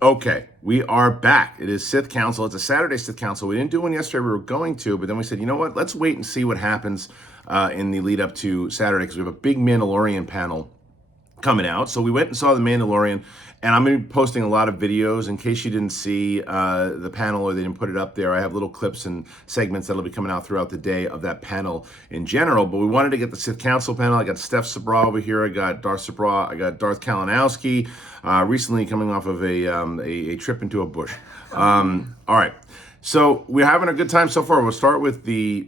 Okay, we are back. It is Sith Council. It's a Saturday Sith Council. We didn't do one yesterday. We were going to, but then we said, you know what? Let's wait and see what happens in the lead up to Saturday because we have a big Mandalorian panel coming out. So we went and saw the Mandalorian, and I'm going to be posting a lot of videos in case you didn't see the panel or they didn't put it up there. I have little clips and segments that'll be coming out throughout the day of that panel in general. But we wanted to get the Sith Council panel. I got Steph Sabra over here. I got Darth Sabra. I got Darth Kalinowski, recently coming off of a trip into a bush. All right. So we're having a good time so far. We'll start with the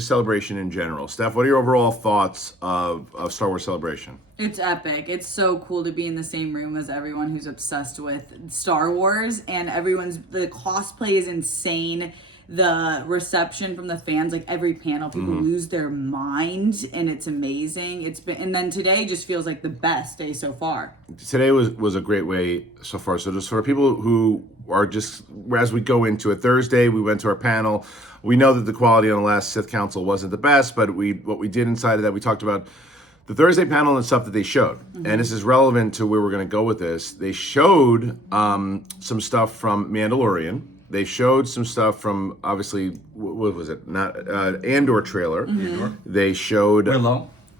celebration in general. Steph, what are your overall thoughts of Star Wars Celebration? It's epic. It's so cool to be in the same room as everyone who's obsessed with Star Wars, and the cosplay is insane. The reception from the fans, like every panel, people lose their mind, and it's amazing. And then today just feels like the best day so far. Today was a great way so far. So just for people who are just, as we go into it, Thursday we went to our panel. We know that the quality on the last Sith Council wasn't the best, but what we did inside of that, we talked about the Thursday panel and stuff that they showed. And this is relevant to where we're going to go with this. They showed some stuff from Mandalorian. They showed some stuff from, obviously, what was it? Not Andor trailer. Andor. They showed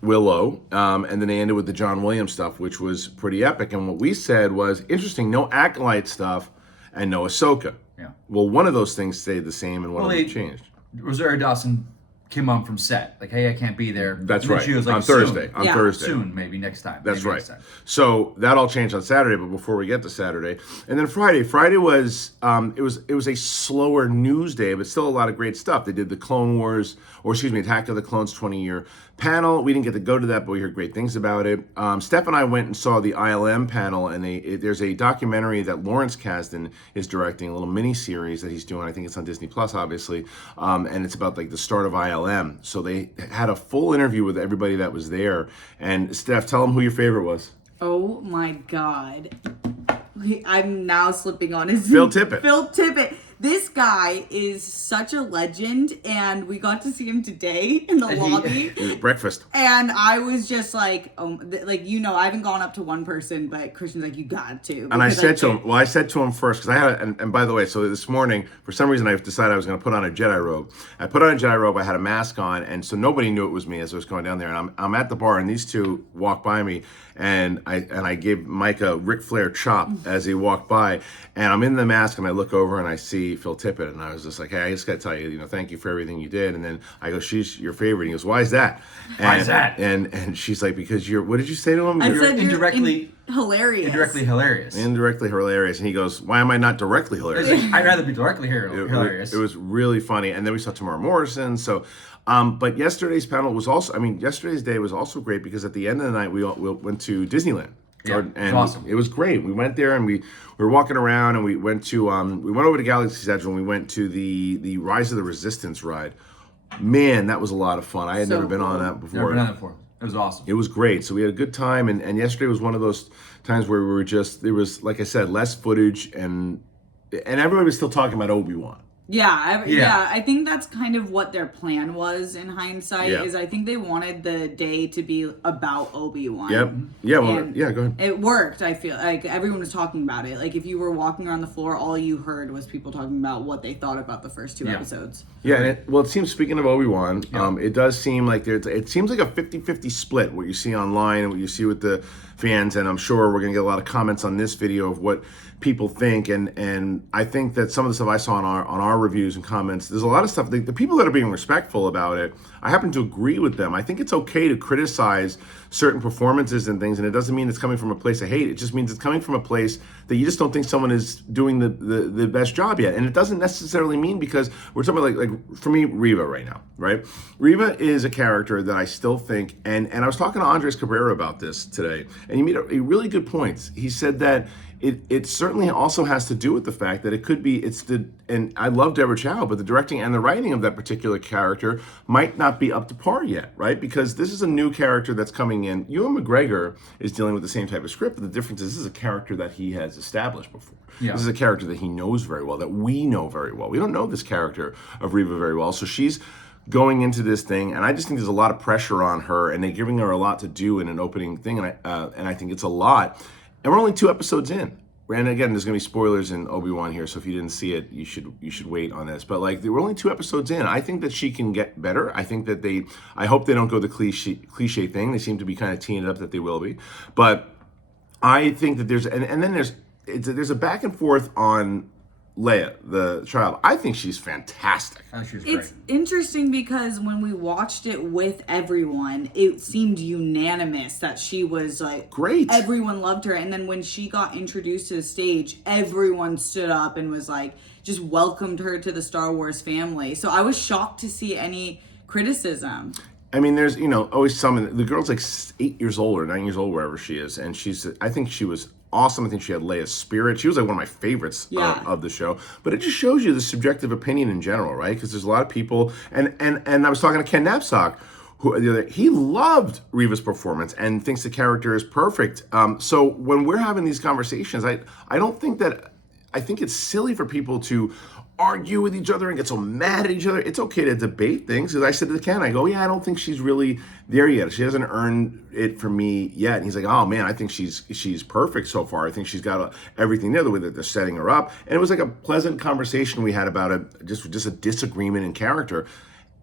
Willow, and then they ended with the John Williams stuff, which was pretty epic. And what we said was, interesting, no Acolyte stuff and no Ahsoka. Yeah. Well, one of those things stayed the same, and one of them changed. Rosario Dawson came on from set, like, hey, I can't be there. That's right. She was like, on Thursday. Soon. On Thursday. Soon, maybe next time. That's maybe right. So that all changed on Saturday, but before we get to Saturday. And then Friday was it was a slower news day, but still a lot of great stuff. They did the Clone Wars, or excuse me, Attack of the Clones 20-year panel. We didn't get to go to that, but we heard great things about it. Steph and I went and saw the ILM panel, and there's a documentary that Lawrence Kasdan is directing, a little mini-series that he's doing. I think it's on Disney Plus, obviously, and it's about like the start of ILM. So they had a full interview with everybody that was there. And Steph, tell them who your favorite was. Oh my God. I'm now slipping on his Phil Tippett. Phil Tippett. This guy is such a legend, and we got to see him today in the lobby. Breakfast. And I was just like, I haven't gone up to one person, but Christian's like, you got to. And I said to him first, because I had, and by the way, so this morning, for some reason, I decided I was going to put on a Jedi robe. I put on a Jedi robe, I had a mask on, and so nobody knew it was me as I was going down there. And I'm at the bar, and these two walk by me, and I gave Mike a Ric Flair chop as he walked by, and I'm in the mask, and I look over, and I see Phil Tippett, and I was just like, hey, I just got to tell you, thank you for everything you did. And then I go, she's your favorite. And he goes, why is that? Why is that? And she's like, because what did you say to him? I You're said indirectly hilarious. Indirectly hilarious. Indirectly hilarious. And he goes, why am I not directly hilarious? I'd rather be directly hilarious. It was really funny. And then we saw Tamara Morrison. So, but yesterday's panel was also, yesterday's day was also great because at the end of the night, we went to Disneyland. Yeah, and awesome. It was great. We went there and we were walking around, and we went to we went over to Galaxy's Edge, and we went to the Rise of the Resistance ride. Man, that was a lot of fun. I had never been on that before. Never been on that before. It was awesome. It was great. So we had a good time, and yesterday was one of those times where we were there was, like I said, less footage, and everybody was still talking about Obi-Wan. Yeah, I think that's kind of what their plan was in hindsight. Yeah. Is I think they wanted the day to be about Obi-Wan. Yep. Yeah. Well. Yeah. Go ahead. It worked. I feel like everyone was talking about it. Like if you were walking around the floor, all you heard was people talking about what they thought about the first two episodes. Yeah. And it seems, speaking of Obi-Wan, it does seem like it seems like a 50-50 split. What you see online and what you see with the fans, and I'm sure we're gonna get a lot of comments on this video of what people think, and I think that some of the stuff I saw on our reviews and comments, there's a lot of stuff. The people that are being respectful about it, I happen to agree with them. I think it's okay to criticize certain performances and things, and it doesn't mean it's coming from a place of hate. It just means it's coming from a place that you just don't think someone is doing the best job yet. And it doesn't necessarily mean, because we're talking about like for me, Reva right now, right? Reva is a character that I still think, and I was talking to Andres Cabrera about this today, and he made a really good point. He said that it certainly also has to do with the fact that it could be, and I love Deborah Chow, but the directing and the writing of that particular character might not be up to par yet, right? Because this is a new character that's coming in. Ewan McGregor is dealing with the same type of script, but the difference is this is a character that he has established before. Yeah. This is a character that he knows very well, that we know very well. We don't know this character of Reva very well, so she's going into this thing, and I just think there's a lot of pressure on her, and they're giving her a lot to do in an opening thing, and I think it's a lot. And we're only 2 episodes in. and again, there's gonna be spoilers in Obi-Wan here, so if you didn't see it, you should wait on this. But like, there were only 2 episodes in. I think that she can get better. I think that I hope they don't go the cliche thing. They seem to be kind of teeing it up that they will be, but I think that there's and then there's a back and forth on Leia, the child. I think she's fantastic. Oh, she's great. It's interesting because when we watched it with everyone, it seemed unanimous that she was like Great. Everyone loved her, and then when she got introduced to the stage, everyone stood up and was like, just welcomed her to the Star Wars family. So I was shocked to see any criticism. I mean, there's, always some, the girl's like 8 years old or 9 years old, wherever she is. And I think she was awesome. I think she had Leia's spirit. She was like one of my favorites of the show. But it just shows you the subjective opinion in general, right? Because there's a lot of people, and I was talking to Ken Knapsack, he loved Reva's performance and thinks the character is perfect. So when we're having these conversations, I think it's silly for people to argue with each other and get so mad at each other. It's okay to debate things. As I said to Ken, I go, yeah, I don't think she's really there yet. She hasn't earned it for me yet. And he's like, oh man, I think she's perfect so far. I think she's got everything there, the way that they're setting her up. And it was like a pleasant conversation we had about it, just a disagreement in character.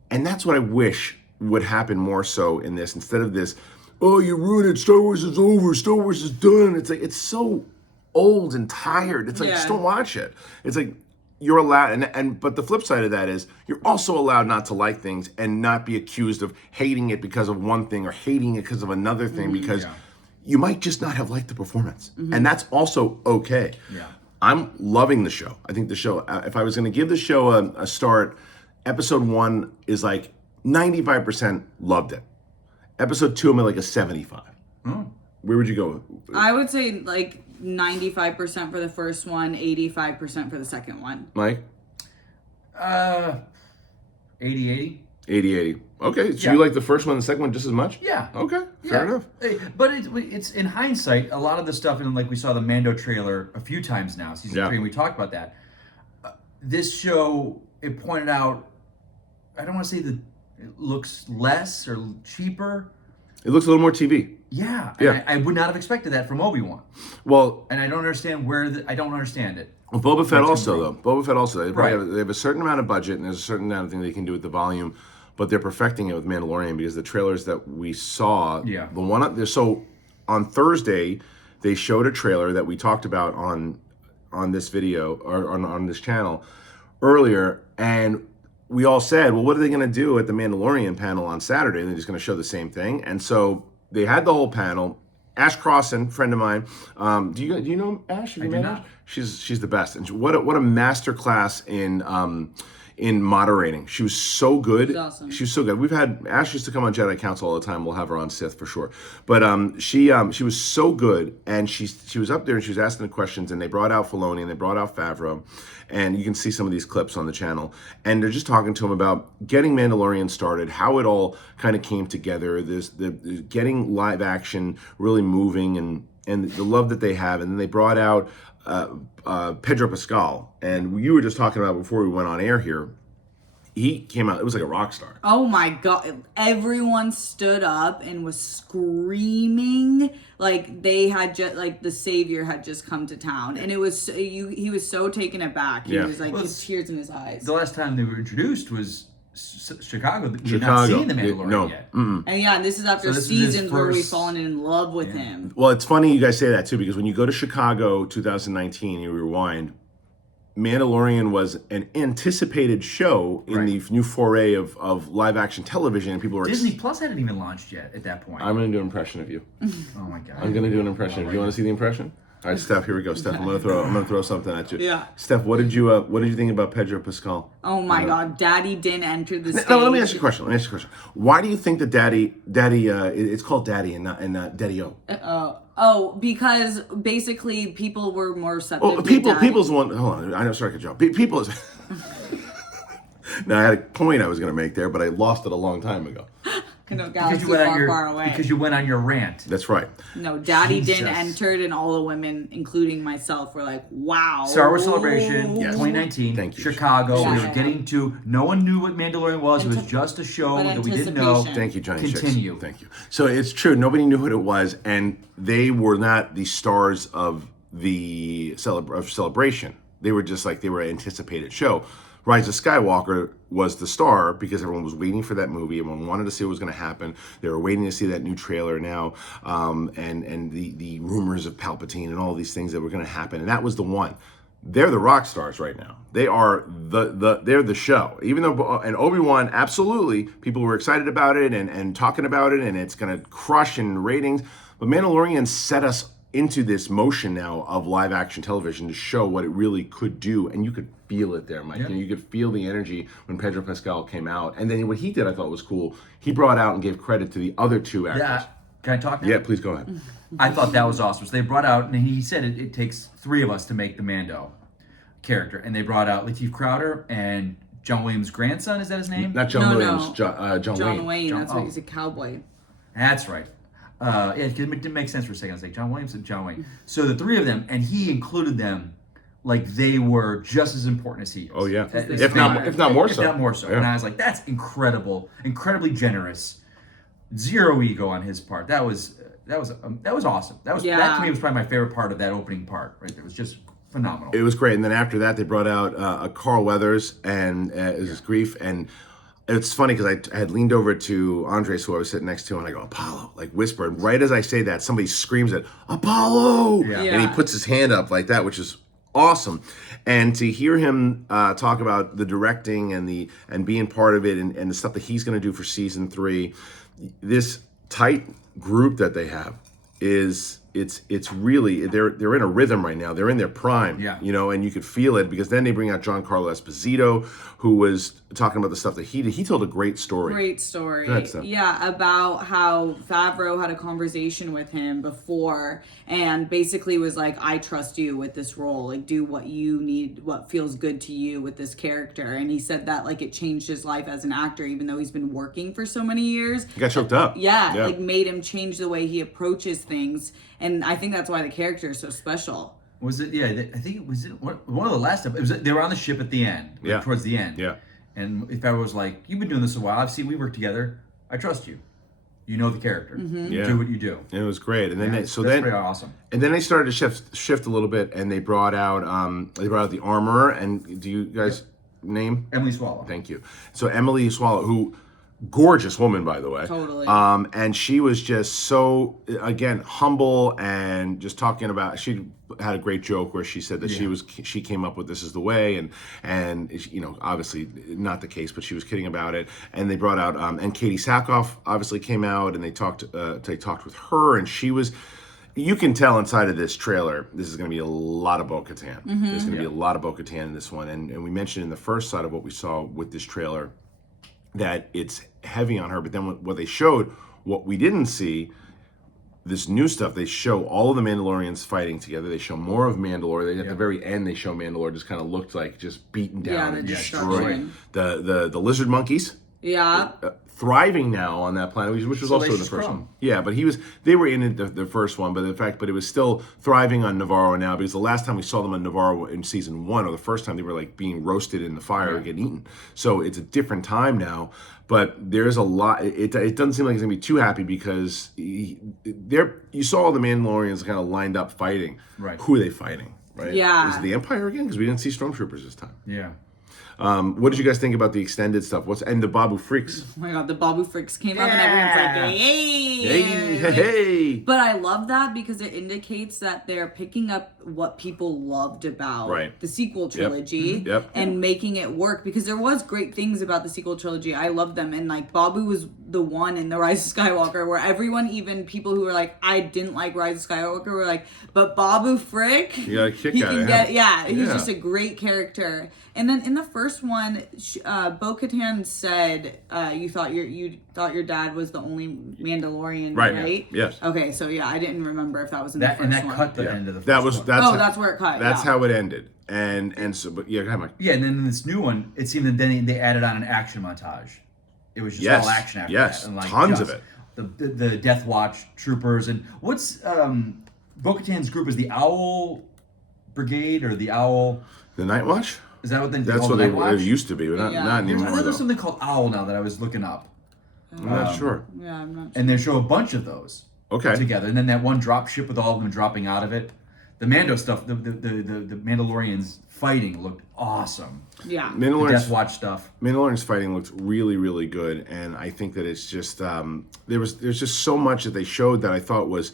And that's what I wish would happen more so in this, instead of this, oh, you ruined it, Star Wars is over, Star Wars is done. It's like, it's so old and tired. It's like, just don't watch it. It's like, you're allowed, but the flip side of that is you're also allowed not to like things and not be accused of hating it because of one thing or hating it because of another thing, because you might just not have liked the performance. And that's also okay. Yeah. I'm loving the show. I think the show, if I was going to give the show a start, episode 1 is like 95% loved it. Episode 2, I'm at like a 75. Where would you go? I would say like 95% for the first one, 85% for the second one. Mike? 80-80. 80-80. Okay, so you like the first one and the second one just as much? Yeah. Okay, fair enough. But it's in hindsight, a lot of the stuff, and like we saw the Mando trailer a few times now, season 3, and we talked about that. This show, it pointed out, I don't want to say that it looks less or cheaper. It looks a little more TV. Yeah. Yeah. I would not have expected that from Obi-Wan. Well, And I don't understand I don't understand it. well, Boba Fett also, though. Boba Fett also. They have a certain amount of budget, and there's a certain amount of thing they can do with the volume, but they're perfecting it with Mandalorian, because the trailers that we saw, the one, so on Thursday, they showed a trailer that we talked about on this video, or on this channel earlier, and we all said, well, what are they going to do at the Mandalorian panel on Saturday? And they're just going to show the same thing. And so they had the whole panel. Ash Crossan, friend of mine. Do you know Ash? Have you met Ash? She's the best. And what a master class in moderating. She was so good. She's awesome. She was so good. We've had Ash used to come on Jedi Council all the time. We'll have her on Sith for sure. But she was so good, and she was up there and she was asking the questions, and they brought out Filoni and they brought out Favreau, and you can see some of these clips on the channel, and they're just talking to him about getting Mandalorian started, how it all kind of came together, the getting live action really moving, and the love that they have. And then they brought out Pedro Pascal, and you were just talking about before we went on air here. He came out, it was like a rock star. Oh my God. Everyone stood up and was screaming like they had just, like the savior had just come to town. And it was, he was so taken aback. He was like, his tears in his eyes. The last time they were introduced was Chicago. We had not seen the Mandalorian yet. And and this is after seasons where we've fallen in love with him. Well, it's funny you guys say that too, because when you go to Chicago 2019, you rewind, Mandalorian was an anticipated show in the new foray of live action television, and people were Disney Plus hadn't even launched yet at that point. I'm going to do an impression of you. Oh my God! I'm going to do an impression. Do you want to see the impression? All right, Steph. Here we go. Steph, I'm going to throw something at you. Yeah. Steph, what did you think about Pedro Pascal? Oh my God! Daddy didn't enter the stage. No, let me ask you a question. Why do you think that Daddy? It's called Daddy and not Daddy-O. Oh, because basically people were more receptive. Oh, people's the one. Hold on, I know. Sorry, I could jump. People is. Now I had a point I was going to make there, but I lost it a long time ago. Because you went on your rant. That's right. No, Daddy didn't entered, and all the women, including myself, were like, "Wow!" Star Wars Celebration 2019. Thank you. Chicago. We were getting to. No one knew what Mandalorian was. It was just a show that we didn't know. Thank you, Johnny. Continue. Thank you. So it's true. Nobody knew what it was, and they were not the stars of the celebration. They were just like, they were an anticipated show. Rise of Skywalker was the star because everyone was waiting for that movie. Everyone wanted to see what was going to happen. They were waiting to see that new trailer now, and the rumors of Palpatine and all these things that were going to happen. And that was the one. They're the rock stars right now. They are they're the show. Even though, and Obi-Wan, absolutely, people were excited about it and talking about it, and it's going to crush in ratings. But Mandalorian set us into this motion now of live action television to show what it really could do, and you could feel it there, Mike. Yeah. And you could feel the energy when Pedro Pascal came out. And then what he did I thought was cool. He brought out and gave credit to the other two actors. Yeah. Can I talk now? Yeah, please go ahead. I thought that was awesome. So they brought out, and he said it takes 3 of us to make the Mando character. And they brought out Lateef Crowder and John Williams' grandson. Is that his name? Not John No, Williams, no. John Wayne. That's what he's a cowboy. That's right. Yeah, it didn't make sense for a second. I was like, John Williams and John Wayne. So the 3 of them, and he included them like they were just as important as he is. Oh, yeah. If not more so. If not more so. Yeah. And I was like, that's incredible, incredibly generous, zero ego on his part. That was awesome. That to me was probably my favorite part of that opening part. Right, it was just phenomenal. It was great. And then after that, they brought out Carl Weathers and his grief. And it's funny because I had leaned over to Andres, who I was sitting next to, and I go, Apollo, like whisper. And right as I say that, somebody screams it, Apollo! Yeah. And he puts his hand up like that, which is awesome. And to hear him talk about the directing and being part of it and the stuff that he's going to do for season 3, this tight group that they have it's really they're in a rhythm right now. They're in their prime, you know, and you could feel it because then they bring out Giancarlo Esposito, who was talking about the stuff that he did. He told a great story. Great story. Go ahead, Steph. Yeah, about how Favreau had a conversation with him before and basically was like, I trust you with this role. Like, do what you need, what feels good to you with this character. And he said that, like, it changed his life as an actor, even though he's been working for so many years. He got choked up. Yeah, like, made him change the way he approaches things. And I think that's why the character is so special. Was it? Yeah, I think it was one of the last episodes. They were on the ship at the end, like, towards the end. Yeah. And Favreau was like, "You've been doing this a while. I've seen we work together. I trust you. You know the character. Yeah. Do what you do." And it was great. And then that's pretty awesome. And then they started to shift a little bit, and they brought out the armorer. And do you guys name Emily Swallow? Thank you. So Emily Swallow, who gorgeous woman, by the way. Totally. And she was just so, again, humble and just talking about, she had a great joke where she said that she came up with This Is the Way, and you know, obviously not the case, but she was kidding about it. And they brought out, and Katie Sackhoff obviously came out, and they talked with her, and she was, you can tell inside of this trailer, this is going to be a lot of Bo-Katan. There's going to be a lot of Bo-Katan in this one. And we mentioned in the first side of what we saw with this trailer that it's heavy on her, but then what they showed, what we didn't see, this new stuff, they show all of the Mandalorians fighting together. They show more of Mandalore. At the very end, they show Mandalore just kind of looked like just beaten down and destroyed. The lizard monkeys. Yeah. Thriving now on that planet, which was also in the first one. Yeah, but they were in it the first one, but it was still thriving on Navarro now, because the last time we saw them on Navarro in season 1, or the first time, they were like being roasted in the fire and getting eaten. So it's a different time now, but there's a lot. It doesn't seem like it's gonna be too happy, because you saw all the Mandalorians kind of lined up fighting. Right. Who are they fighting? Right. Yeah. Is it the Empire again? Because we didn't see Stormtroopers this time. Yeah. What did you guys think about the extended stuff? And the Babu Freaks? Oh my god, the Babu Freaks came up and everyone's like, hey! Hey! But I love that because it indicates that they're picking up what people loved about the sequel trilogy and making it work, because there was great things about the sequel trilogy. I love them, and like Babu was the one in the Rise of Skywalker where everyone, even people who were like, I didn't like Rise of Skywalker, were like, but Babu Frick, you got a kick he out can of get, him. he's just a great character. And then in the first one, Bo-Katan said, you thought your dad was the only Mandalorian, right? Yes. Okay, so I didn't remember if that was in the first one. And that cut the end of the first one. That's where it cut. That's how it ended. And so, but go ahead, Mike. Yeah, and then in this new one, it seemed that then they added on an action montage. It was just all action after that. And like tons of it. The Death Watch troopers, and what's Bo-Katan's group is the Owl Brigade or the Owl? The Night Watch? Is that what they? That's what they used to be, but not anymore. I thought there's something called Owl now that I was looking up. I'm not sure. Yeah, I'm not sure. And they show a bunch of those together, and then that one drop ship with all of them dropping out of it. the Mando stuff, the Mandalorians fighting looked awesome. Yeah. The Death Watch stuff. Mandalorian's fighting looked really, really good, and I think that it's just there's just so much that they showed that I thought was,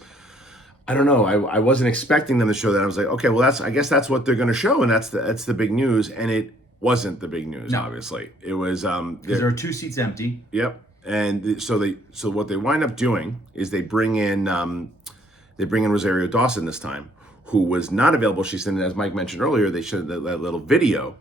I don't know, I wasn't expecting them to show that. I was like, okay, well I guess that's what they're going to show, and that's the big news, and it wasn't the big news. No. Obviously, it was because there are 2 seats empty. Yep, and so what they wind up doing is they bring in Rosario Dawson this time, who was not available. She's in, as Mike mentioned earlier, they showed that little video.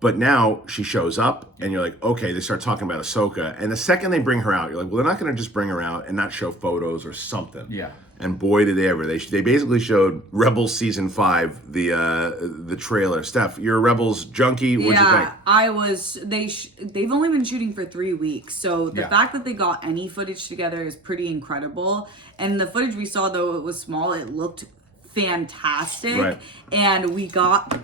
But now she shows up, and you're like, okay, they start talking about Ahsoka. And the second they bring her out, you're like, well, they're not going to just bring her out and not show photos or something. Yeah. And boy, did they ever. They basically showed Rebels Season 5, the trailer. Steph, you're a Rebels junkie. What'd you think? I was. They've only been shooting for 3 weeks. So the fact that they got any footage together is pretty incredible. And the footage we saw, though it was small, it looked fantastic. Right. And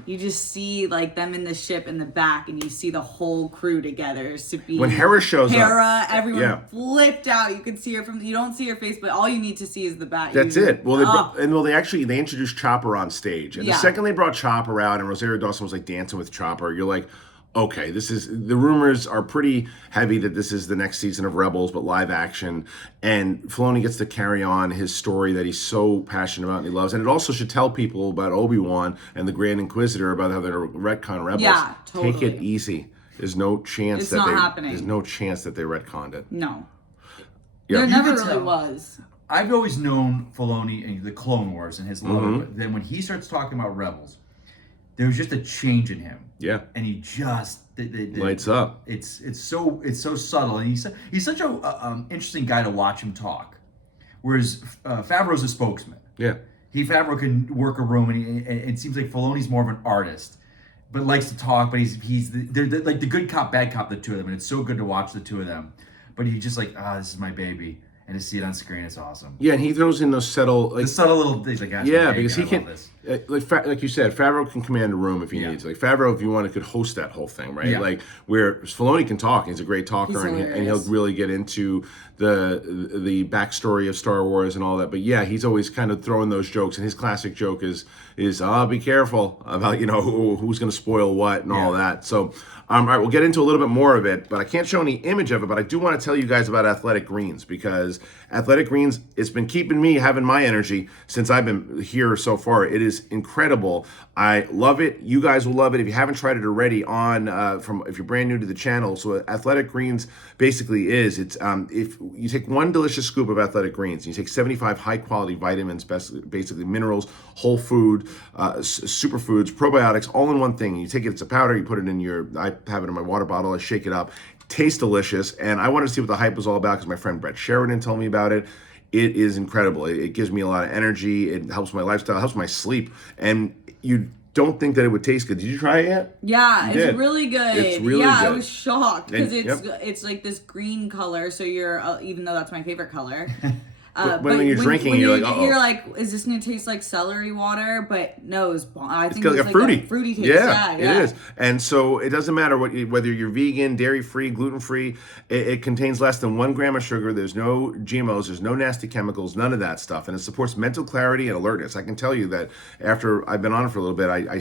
you just see like them in the ship in the back, and you see the whole crew together. Sabine, when Hera shows up, everyone flipped out. You could see her you don't see her face, but all you need to see is the back. That's it. Well, they introduced Chopper on stage, and the second they brought Chopper out, and Rosario Dawson was like dancing with Chopper, you're like, okay, the rumors are pretty heavy that this is the next season of Rebels, but live action. And Filoni gets to carry on his story that he's so passionate about and he loves. And it also should tell people about Obi-Wan and the Grand Inquisitor about how they're retcon Rebels. Yeah, totally. Take it easy. There's no chance it's not happening. There's no chance that they retconned it. No. Yeah. There never really was. I've always known Filoni and the Clone Wars and his love. Mm-hmm. Then when he starts talking about Rebels, there was just a change in him. Yeah, and he just lights up. It's so subtle, and he's such a interesting guy to watch him talk. Whereas Favreau's a spokesman. Yeah, Favreau can work a room, and it seems like Filoni's more of an artist, but likes to talk. But they're like the good cop, bad cop, the two of them, and it's so good to watch the two of them. But he's just like, this is my baby. And to see it on screen, it's awesome. Yeah, and he throws in those subtle little things like that. Yeah, because he can, like you said, Favreau can command a room if he needs. Like Favreau, if you wanted, could host that whole thing, right? Yeah. Like where Filoni can talk, he's a great talker, and he'll really get into the backstory of Star Wars and all that. But yeah, he's always kind of throwing those jokes, and his classic joke is be careful about who's going to spoil what and all that. So. All right, we'll get into a little bit more of it, but I can't show any image of it, but I do want to tell you guys about Athletic Greens, because Athletic Greens, it's been keeping me having my energy since I've been here so far. It is incredible. I love it. You guys will love it if you haven't tried it already if you're brand new to the channel. So Athletic Greens basically is, it's if you take one delicious scoop of Athletic Greens, and you take 75 high-quality vitamins, basically minerals, whole food, superfoods, probiotics, all in one thing. You take it, it's a powder, you put it in I have it in my water bottle, I shake it up. Tastes delicious, and I wanted to see what the hype was all about because my friend Brett Sheridan told me about it. It is incredible. It gives me a lot of energy. It helps my lifestyle, helps my sleep, and you don't think that it would taste good. Did you try it yet? Yeah, it's really good. It's really good. I was shocked because it's like this green color. So even though that's my favorite color. But when you're drinking, you're like, is this gonna taste like celery water? But no, I think it's like a fruity taste. Yeah, it is. And so it doesn't matter whether you're vegan, dairy-free, gluten-free. It contains less than 1 gram of sugar. There's no GMOs. There's no nasty chemicals. None of that stuff. And it supports mental clarity and alertness. I can tell you that after I've been on it for a little bit, I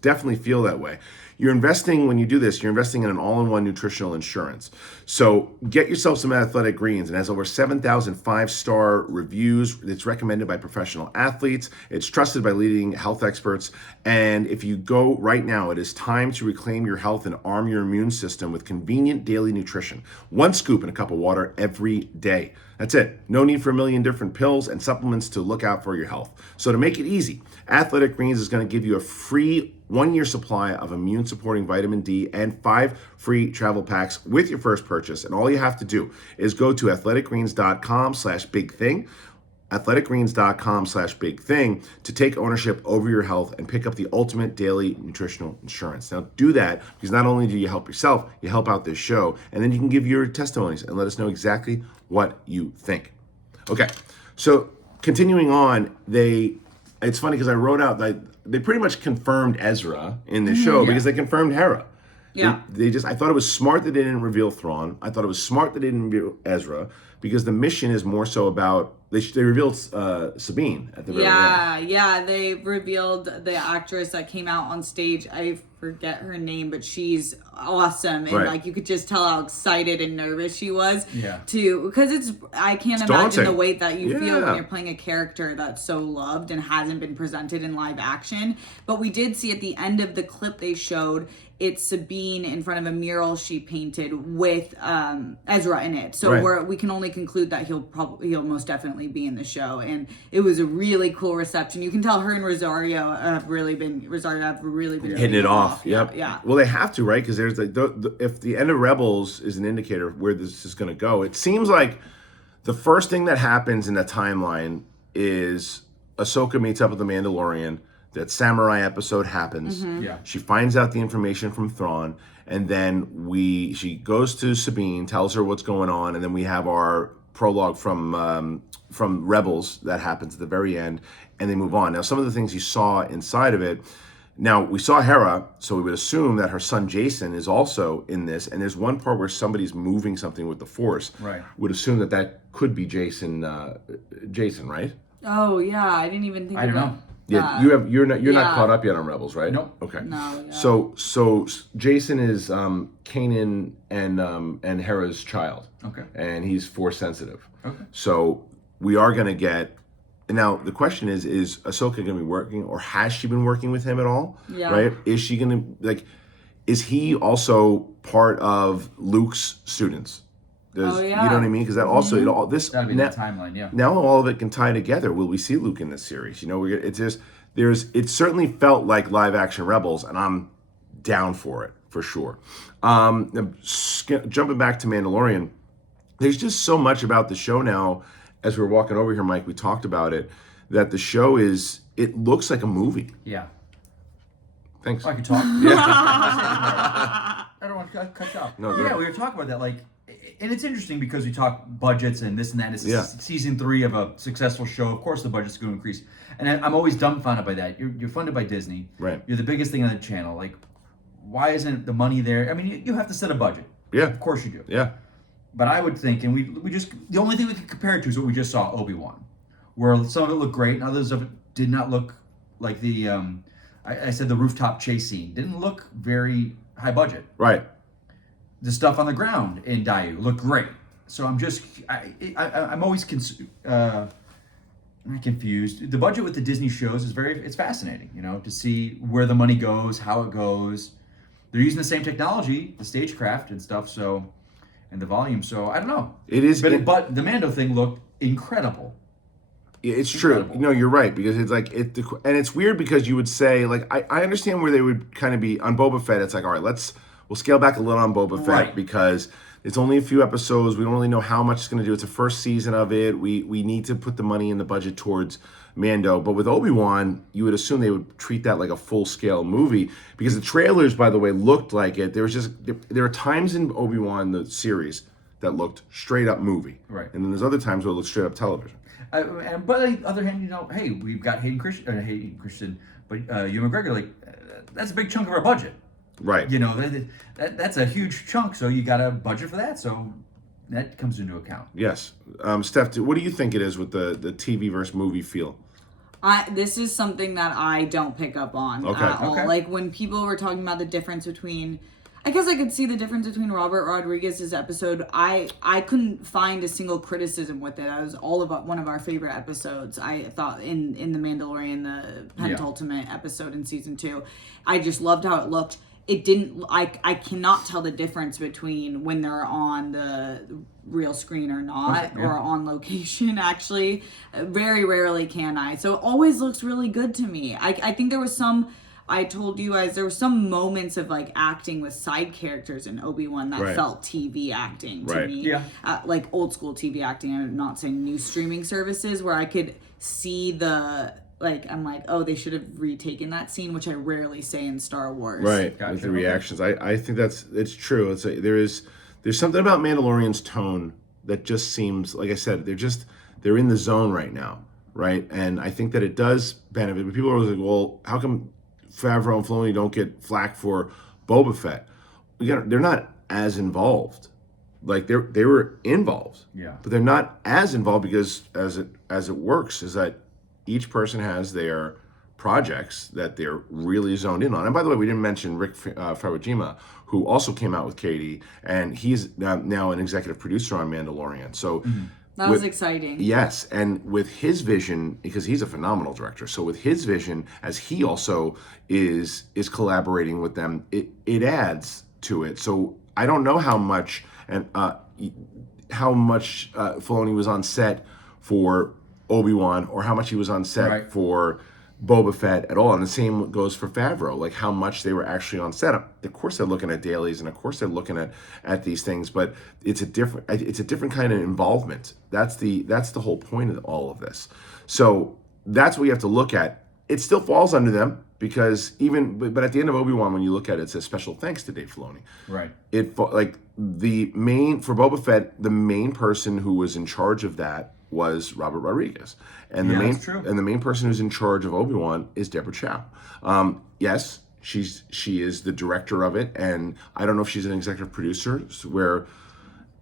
definitely feel that way. When you do this, you're investing in an all-in-one nutritional insurance. So get yourself some Athletic Greens. It has over 7,000 5-star reviews. It's recommended by professional athletes. It's trusted by leading health experts. And if you go right now, it is time to reclaim your health and arm your immune system with convenient daily nutrition. 1 scoop in a cup of water every day. That's it. No need for a million different pills and supplements to look out for your health. So to make it easy, Athletic Greens is going to give you a free 1-year supply of immune-supporting vitamin D and 5 free travel packs with your first purchase. And all you have to do is go to athleticgreens.com/bigthing, athleticgreens.com/bigthing to take ownership over your health and pick up the ultimate daily nutritional insurance. Now do that because not only do you help yourself, you help out this show, and then you can give your testimonies and let us know exactly what you think. Okay, so continuing on, it's funny because I wrote out that they pretty much confirmed Ezra in the show because they confirmed Hera. Yeah. I thought it was smart that they didn't reveal Thrawn. I thought it was smart that they didn't reveal Ezra because the mission is more so about they revealed Sabine at the very end. Yeah, they revealed the actress that came out on stage. I forget her name, but she's awesome, and like you could just tell how excited and nervous she was. Yeah. Because I can't imagine daunting. the weight that you feel when you're playing a character that's so loved and hasn't been presented in live action. But we did see at the end of the clip they showed, it's Sabine in front of a mural she painted with Ezra in it. So we can only conclude that he'll most definitely be in the show. And it was a really cool reception. You can tell her and Rosario have really been hitting it off. Yep. Yeah. Well, they have to, right? Because there's if the end of Rebels is an indicator of where this is going to go, it seems like the first thing that happens in that timeline is Ahsoka meets up with the Mandalorian. That samurai episode happens. Yeah. She finds out the information from Thrawn, and then she goes to Sabine, tells her what's going on, and then we have our prologue from Rebels that happens at the very end, and they move on. Now, some of the things you saw inside of it. Now, we saw Hera, so we would assume that her son Jason is also in this, and there's one part where somebody's moving something with the Force. Right. Would assume that could be Jason, right? Oh yeah, I didn't even think. I don't know. Yeah, you're not caught up yet on Rebels, right? Nope. Okay. No. Yeah. So Jason is Kanan and Hera's child. Okay. And he's Force sensitive. Okay. So we are going to get. Now the question is Ahsoka going to be working, or has she been working with him at all? Yeah. Right? Is she going to Is he also part of Luke's students? You know what I mean? Because that also That'd be the timeline, yeah. Now all of it can tie together. Will we see Luke in this series? You know, it certainly felt like live action Rebels, and I'm down for it for sure. Jumping back to Mandalorian, there's just so much about the show now. As we were walking over here, Mike, we talked about it. That the show it looks like a movie. Yeah. Thanks. I can talk. I don't want to cut you off. No, we were talking about that, and it's interesting because we talk budgets and this and that. It's season 3 of a successful show. Of course, the budget's going to increase, and I'm always dumbfounded by that. You're funded by Disney. Right. You're the biggest thing on the channel. Why isn't the money there? I mean, you have to set a budget. Yeah. Of course you do. Yeah. But I would think, and we just the only thing we could compare it to is what we just saw, Obi-Wan, where some of it looked great and others of it did not look like the. I said the rooftop chase scene didn't look very high budget. Right. The stuff on the ground in Dayu looked great. So I'm always not confused. The budget with the Disney shows it's fascinating, to see where the money goes, how it goes. They're using the same technology, the stagecraft and stuff, and the volume. So I don't know. It is, but the Mando thing looked incredible. It's true. No, you're right, because it's and it's weird because you would say I understand where they would kind of be on Boba Fett. It's all right, we'll scale back a little on Boba Fett because it's only a few episodes. We don't really know how much it's going to do. It's the first season of it. We need to put the money in the budget towards Mando. But with Obi-Wan, you would assume they would treat that like a full-scale movie because the trailers, by the way, looked like it. There are times in Obi-Wan, the series, that looked straight up movie. Right. And then there's other times where it looks straight up television. But on the other hand, hey, we've got Hayden Christensen, but Ewan McGregor, that's a big chunk of our budget. Right. That's a huge chunk, so you got a budget for that, so that comes into account. Yes. Steph, what do you think it is with the TV versus movie feel? This is something that I don't pick up on at all. Like when people were talking about the difference between, I guess I could see the difference between Robert Rodriguez's episode. I couldn't find a single criticism with it. It was one of our favorite episodes. I thought in The Mandalorian, the penultimate episode in season 2. I just loved how it looked. It didn't. I cannot tell the difference between when they're on the real screen or not, or on location. Actually, very rarely can I. So it always looks really good to me. I think there was some. I told you guys there were some moments of acting with side characters in Obi-Wan that felt TV acting to me. Yeah. Like old school TV acting. I'm not saying new streaming services where I could see the. I'm like, oh, they should have retaken that scene, which I rarely say in Star Wars. Right, with the reactions. I think it's true. There's something about Mandalorian's tone that just seems, like I said, they're in the zone right now, right? And I think that it does benefit. But people are always like, well, how come Favreau and Filoni don't get flack for Boba Fett? They're not as involved. like they were involved. Yeah. But they're not as involved because as it works is that each person has their projects that they're really zoned in on. And by the way, we didn't mention Rick Famuyiwa, who also came out with Katie, and he's now an executive producer on Mandalorian. So that was exciting. Yes, and with his vision, because he's a phenomenal director. So with his vision, as he also is collaborating with them, it adds to it. So I don't know how much Filoni was on set for Obi-Wan, or how much he was on set for Boba Fett at all. And the same goes for Favreau, like how much they were actually on set. Of course they're looking at dailies, and of course they're looking at these things, but it's a different kind of involvement. That's the whole point of all of this. So that's what you have to look at. It still falls under them, because but at the end of Obi-Wan, when you look at it, it says special thanks to Dave Filoni. Right. For Boba Fett, the main person who was in charge of that was Robert Rodriguez, and the main person who's in charge of Obi-Wan is Deborah Chow. Yes, she is the director of it, and I don't know if she's an executive producer. Where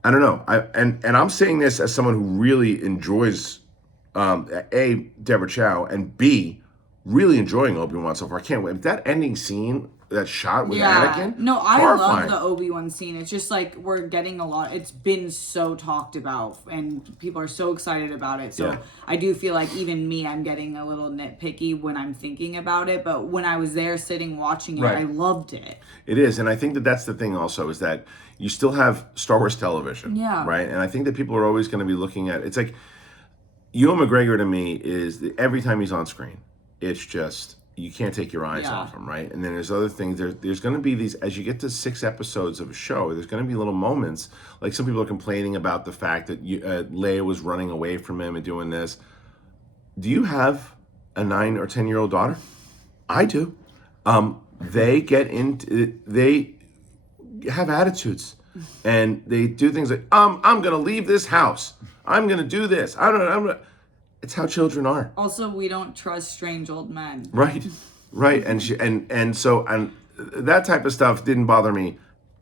I don't know. And I'm saying this as someone who really enjoys A, Deborah Chow, and B, really enjoying Obi-Wan so far. I can't wait. That ending scene, that shot with Anakin. No, I horrifying. love the Obi-Wan scene. It's just like we're getting a lot. It's been so talked about, and people are so excited about it. So I do feel like even me, I'm getting a little nitpicky when I'm thinking about it. But when I was there sitting watching it, I loved it. It is, and I think that's the thing also, is that you still have Star Wars television, right? And I think that people are always going to be looking at, it's like, Ewan McGregor to me is, every time he's on screen, it's just, you can't take your eyes off him, right? And then there's other things. There's going to be these, as you get to 6 episodes of a show, there's going to be little moments, like some people are complaining about the fact that Leia was running away from him and doing this. Do you have a 9 or 10-year-old daughter? I do. They have attitudes, and they do things like, I'm going to leave this house. I'm going to do this. I don't know. It's how children are. Also, we don't trust strange old men. Right. And so that type of stuff didn't bother me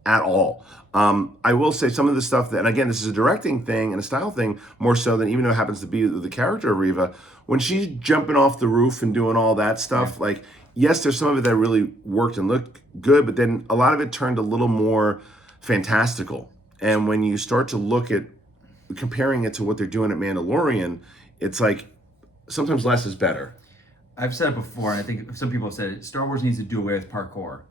at all. I will say some of the stuff that, and again, this is a directing thing and a style thing more so than, even though it happens to be the character of Reva, when she's jumping off the roof and doing all that stuff, like, yes, there's some of it that really worked and looked good, but then a lot of it turned a little more fantastical. And when you start to look at comparing it to what they're doing at Mandalorian, it's like sometimes less is better. I've said it before, and I think some people have said it. Star Wars needs to do away with parkour.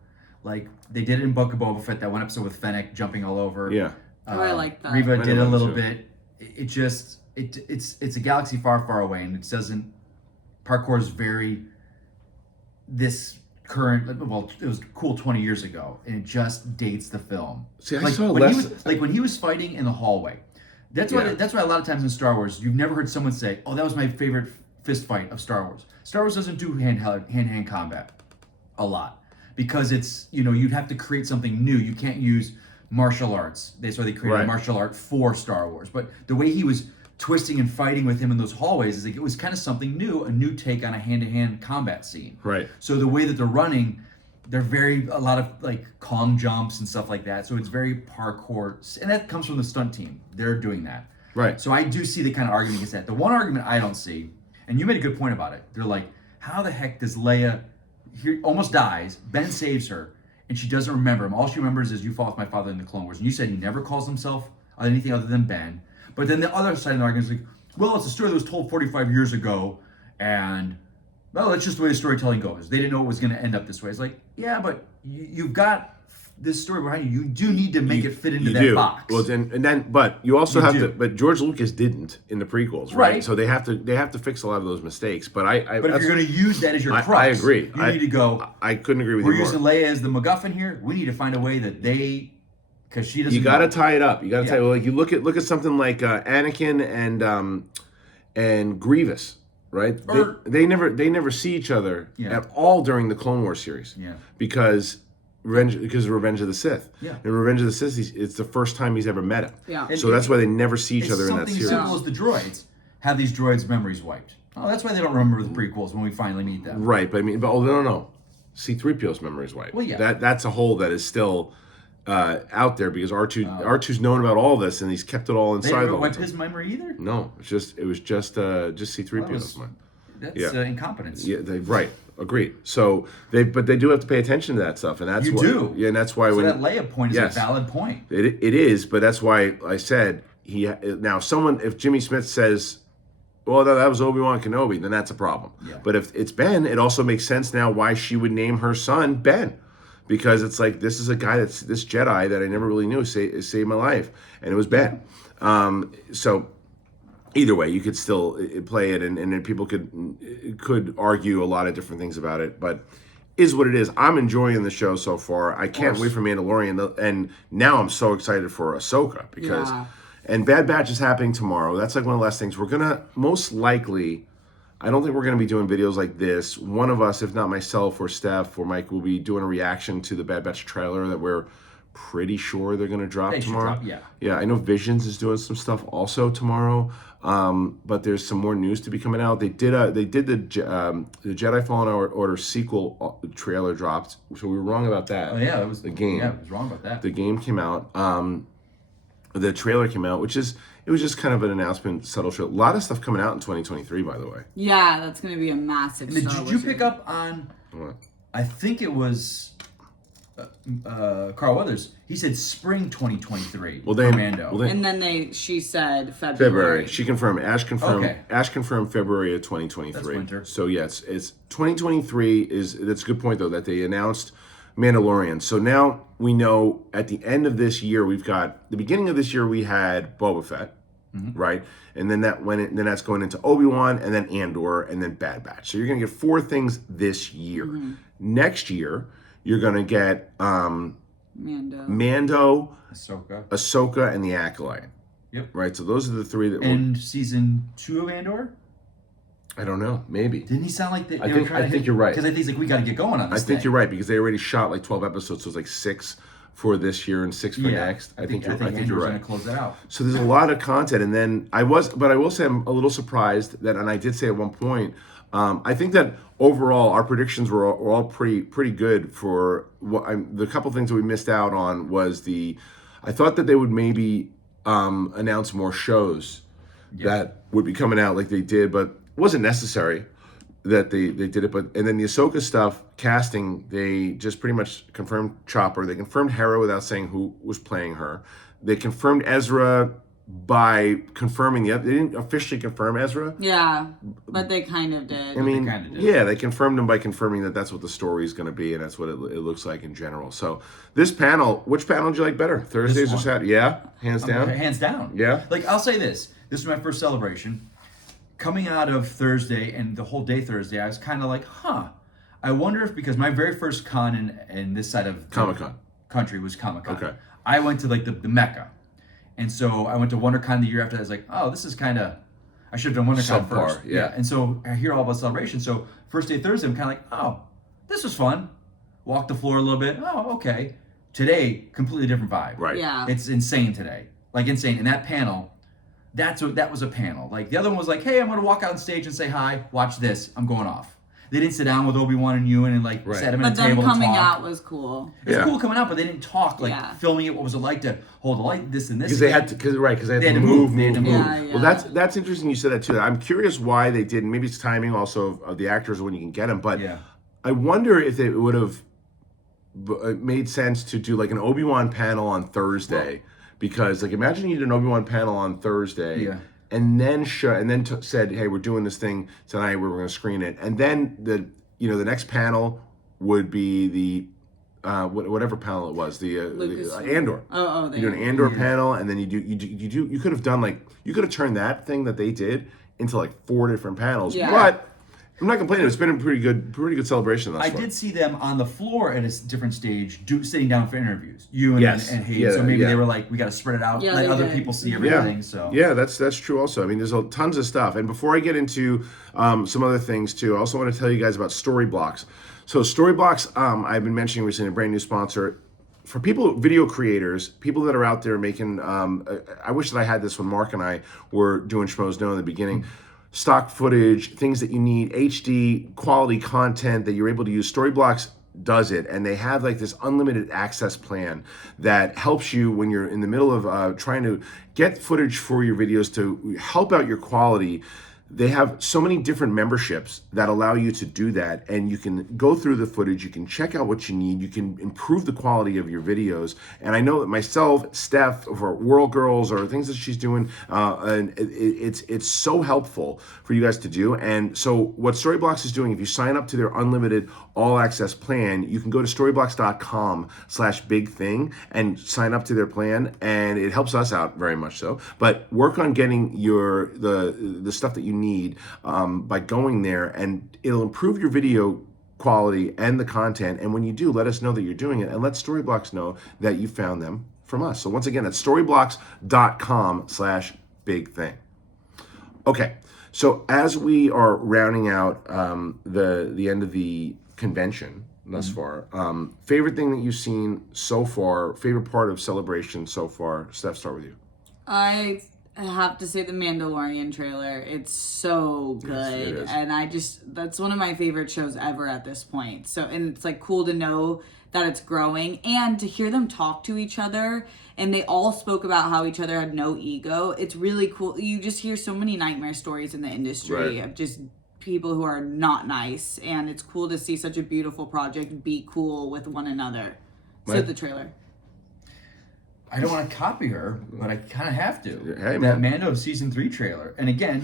Like, they did it in Book of Boba Fett, that one episode with Fennec jumping all over. Yeah. I like that. Reva did a little bit. It's a galaxy far, far away, and it doesn't. Parkour is very this current. Well, it was cool 20 years ago, and it just dates the film. See, I like, saw when less. when he was fighting in the hallway. That's why a lot of times in Star Wars, you've never heard someone say, "Oh, that was my favorite fist fight of Star Wars." Star Wars doesn't do hand-to-hand combat a lot, because it's, you'd have to create something new. You can't use martial arts. They created a martial art for Star Wars. But the way he was twisting and fighting with him in those hallways is like, it was kind of something new, a new take on a hand-to-hand combat scene. Right. So the way that they're running, they're a lot of like Kong jumps and stuff like that. So it's very parkour, and that comes from the stunt team. They're doing that. Right. So I do see the kind of argument against that. The one argument I don't see, and you made a good point about it. They're like, how the heck does Leia, almost dies, Ben saves her, and she doesn't remember him. All she remembers is, "You fought with my father in the Clone Wars." And you said he never calls himself anything other than Ben. But then the other side of the argument is like, well, it's a story that was told 45 years ago, and well, that's just the way the storytelling goes. They didn't know it was going to end up this way. It's like, yeah, but you've got this story behind you. You do need to make it fit into that box. Well, but you also have to. But George Lucas didn't in the prequels, right? So they have to fix a lot of those mistakes. But if you're going to use that as your crux, I agree. You need to go. I couldn't agree with you more. We're using Leia as the MacGuffin here. We need to find a way that because she doesn't. You got to tie it up. You got to tie it. Like, you look at something like Anakin and Grievous. Right? They never see each other at all during the Clone Wars series. Yeah. Because of Revenge of the Sith. Yeah. In Revenge of the Sith, it's the first time he's ever met him. Yeah. So that's why they never see each other in that series. Something simple as the droids have these droids' memories wiped. Oh, that's why they don't remember the prequels when we finally meet them. Right, but no. C-3PO's memories wiped. Well, yeah. That's a hole that is still out there because R2's known about all this and he's kept it all They inside. didn't wipe his memory either. No, it was just C-3PO's mind. That's incompetence. Yeah, right. Agreed. So they do have to pay attention to that stuff, and that's Yeah, and that's why so that Leia point is a valid point. It is, but that's why I said if Jimmy Smith says, well, no, that was Obi-Wan Kenobi, then that's a problem. Yeah. But if it's Ben, it also makes sense now why she would name her son Ben. Because it's like, this is a guy this Jedi that I never really knew saved my life. And it was Ben. So either way, you could still play it and then people could argue a lot of different things about it. But is what it is. I'm enjoying the show so far. I can't wait for Mandalorian. And now I'm so excited for Ahsoka because... Yeah. And Bad Batch is happening tomorrow. That's like one of the last things. We're going to, most likely, I don't think we're going to be doing videos like this. One of us, if not myself or Steph or Mike, will be doing a reaction to the Bad Batch trailer that we're pretty sure they're going to drop tomorrow. Yeah, I know Visions is doing some stuff also tomorrow. But there's some more news to be coming out. They did the Jedi Fallen Order sequel trailer dropped. So we were wrong about that. Oh yeah, that was the game. Yeah, I was wrong about that. The game came out. The trailer came out, it was just kind of an announcement, subtle show. A lot of stuff coming out in 2023, by the way. Yeah, that's going to be a massive Did you pick up on, what? I think it was Carl Weathers. He said spring 2023 for Mando. And then she said February. She confirmed. Ash confirmed. Okay. Ash confirmed February of 2023. That's winter. So yes, it's 2023 that's a good point though that they announced Mandalorian. So now we know at the end of this year we've got the beginning of this year we had Boba Fett, right? And then that's going into Obi-Wan and then Andor and then Bad Batch. So you're gonna get 4 things this year. Next year you're gonna get Mando, Ahsoka, and the Acolyte. Yep. Right. So those are the 3 that. And season 2 of Andor. I don't know. Maybe. Didn't he sound like I think you're right. Because I think he's like, we got to get going on this. I think you're right because they already shot like 12 episodes, so it's like 6 for this year and 6 for next. I think you're right. Going to close that out. So there's a lot of content, and then I will say I'm a little surprised that, and I did say at one point, I think that overall our predictions were all pretty good for the couple things that we missed out on was I thought that they would maybe announce more shows that would be coming out like they did, but it wasn't necessary that they did it. And then the Ahsoka stuff, casting, they just pretty much confirmed Chopper. They confirmed Hera without saying who was playing her. They confirmed Ezra by confirming they didn't officially confirm Ezra. Yeah, but they kind of did. I mean, they confirmed him by confirming that that's what the story is going to be, and that's what it looks like in general. So this panel, which panel do you like better, Thursdays or Saturday? Yeah, hands down. Hands down. Yeah. Like I'll say this was my first celebration. Coming out of Thursday and the whole day Thursday, I was kind of like, I wonder if because my very first con in this side of Comic-Con country was Comic-Con. Okay. I went to like the Mecca. And so I went to WonderCon the year after that. I was like, oh, this is kind of, I should have done WonderCon first. Yeah. And so I hear all about celebration. So first day Thursday, I'm kind of like, oh, this was fun. Walk the floor a little bit. Oh, okay. Today, completely different vibe. Right. Yeah. It's insane today. Like insane. And that panel, that was a panel. Like the other one was like, hey, I'm going to walk out on stage and say hi. Watch this. I'm going off. They didn't sit down with Obi-Wan and Ewan and like sat him at a table and talk. But them coming out was cool. It was cool coming out, but they didn't talk filming it. What was it like to hold the light, this and this? Because they had to move. Yeah. Well, that's interesting. You said that too. I'm curious why they didn't. Maybe it's timing also of the actors when you can get them. But I wonder if it would have made sense to do like an Obi-Wan panel on Thursday, because like imagine you did an Obi-Wan panel on Thursday. Yeah. And then said, "Hey, we're doing this thing tonight. We're going to screen it." And then the next panel would be the whatever panel it was, the Andor. You do an Andor panel, and then you could have done you could have turned that thing that they did into like 4 different panels. Yeah. But I'm not complaining. It's been a pretty good celebration thus far. I did see them on the floor at a different stage, sitting down for interviews. You and Hayes. Yeah, so maybe they were like, we got to spread it out, let other people see everything. Yeah. So that's true. Also, I mean, there's tons of stuff. And before I get into some other things too, I also want to tell you guys about StoryBlocks. So StoryBlocks, I've been mentioning recently, a brand new sponsor. For people, video creators, people that are out there making, I wish that I had this when Mark and I were doing Schmoes Know in the beginning. Stock footage, things that you need, HD quality content that you're able to use. StoryBlocks does it, and they have like this unlimited access plan that helps you when you're in the middle of trying to get footage for your videos to help out your quality. They have so many different memberships that allow you to do that, and you can go through the footage, you can check out what you need, you can improve the quality of your videos. And I know that myself, Steph, for World Girls, or things that she's doing, and it's so helpful for you guys to do. And so what Storyblocks is doing, if you sign up to their unlimited all access plan, you can go to storyblocks.com/bigthing and sign up to their plan, and it helps us out very much so. But work on getting the stuff that you need by going there, and it'll improve your video quality and the content. And when you do, let us know that you're doing it, and let Storyblocks know that you found them from us. So once again, it's storyblocks.com/bigthing. Okay, so as we are rounding out the end of the convention thus far, favorite thing that you've seen so far, favorite part of Celebration so far? Steph, start with you. I have to say the Mandalorian trailer. It's so good. Yes, and that's one of my favorite shows ever at this point. So, and it's like cool to know that it's growing and to hear them talk to each other, and they all spoke about how each other had no ego. It's really cool. You just hear so many nightmare stories in the industry of just people who are not nice, and it's cool to see such a beautiful project be cool with one another. So the trailer. I don't want to copy her, but I kind of have to. Hey, that man. Mando season 3 trailer, and again,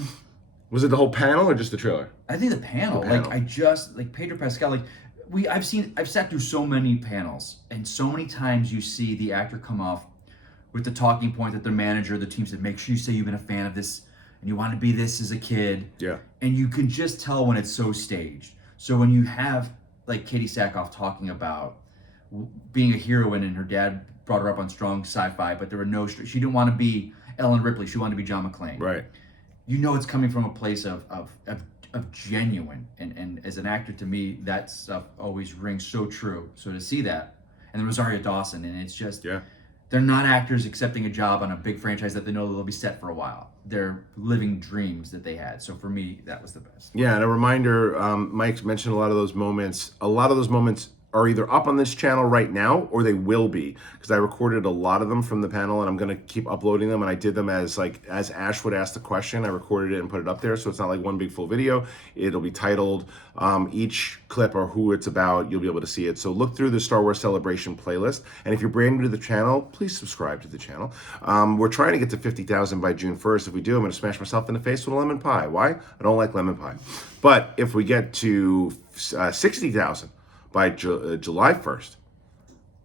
Was it the whole panel or just the trailer? I think the panel. Like Pedro Pascal. Like I've sat through so many panels, and so many times you see the actor come off with the talking point that their manager, the team said, make sure you say you've been a fan of this and you want to be this as a kid. Yeah. And you can just tell when it's so staged. So when you have like Katie Sackhoff talking about being a heroine, and her dad brought her up on strong sci-fi, but there were she didn't want to be Ellen Ripley, she wanted to be John McClane. Right. You know it's coming from a place of genuine, and as an actor, to me, that stuff always rings so true. So to see that, and then Rosario Dawson, and it's just, they're not actors accepting a job on a big franchise that they know they'll be set for a while. They're living dreams that they had. So for me, that was the best. Yeah, and a reminder, Mike mentioned a lot of those moments. A lot of those moments are either up on this channel right now, or they will be, because I recorded a lot of them from the panel, and I'm going to keep uploading them. And I did them as Ash would ask the question. I recorded it and put it up there, so it's not like one big full video. It'll be titled each clip or who it's about. You'll be able to see it. So look through the Star Wars Celebration playlist, and if you're brand new to the channel, please subscribe to the channel. We're trying to get to 50,000 by June 1st. If we do, I'm going to smash myself in the face with a lemon pie. Why? I don't like lemon pie. But if we get to 60,000 by July 1st,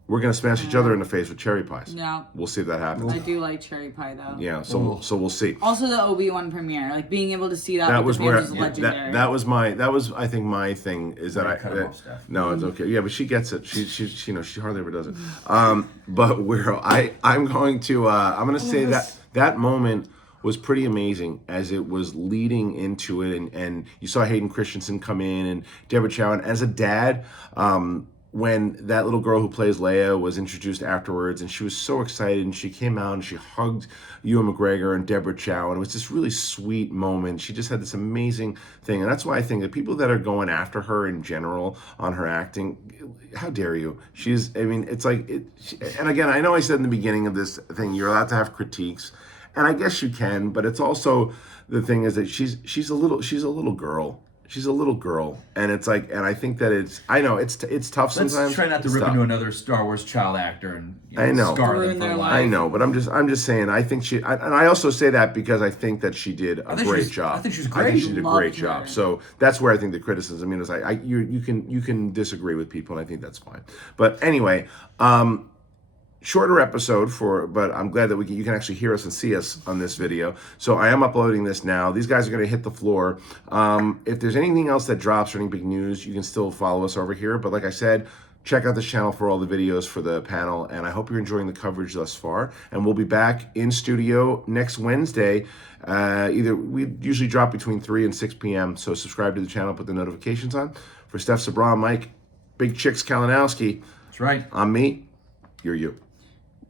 we're going to smash each other in the face with cherry pies. Yeah. We'll see if that happens. I do like cherry pie, though. Yeah, so we'll see. Also, the Obi-Wan premiere, like being able to see that. That with was the where fans is legendary. that was I think my thing is that Cut him off, Steph. no, it's okay. Yeah, but she gets it. She she hardly ever does it. But where I'm going to say that moment was pretty amazing as it was leading into it, and you saw Hayden Christensen come in and Deborah Chow, and as a dad, when that little girl who plays Leia was introduced afterwards, and she was so excited, and she came out and she hugged Ewan McGregor and Deborah Chow, and it was this really sweet moment. She just had this amazing thing, and that's why I think that people that are going after her in general on her acting, how dare you? It's like, and again, I know I said in the beginning of this thing, you're allowed to have critiques, and I guess you can, but it's also, the thing is that she's a little girl. She's a little girl, and it's like, and I think that it's tough sometimes. Let's try not to rip into another Star Wars child actor and I know. scar them for life. I know, but I'm just saying. I think and I also say that because I think that she did a great job. I think she was great. I think she did a great Loved job. her. So that's where I think the criticism. I mean, is you can disagree with people, and I think that's fine. But anyway, shorter episode but I'm glad that you can actually hear us and see us on this video. So I am uploading this now. These guys are going to hit the floor. If there's anything else that drops or any big news, you can still follow us over here. But like I said, check out this channel for all the videos for the panel, and I hope you're enjoying the coverage thus far. And we'll be back in studio next Wednesday. We usually drop between 3 and 6 p.m. So subscribe to the channel, put the notifications on. For Steph Sabra, Mike, Big Chicks Kalinowski. That's right. I'm me. You're you.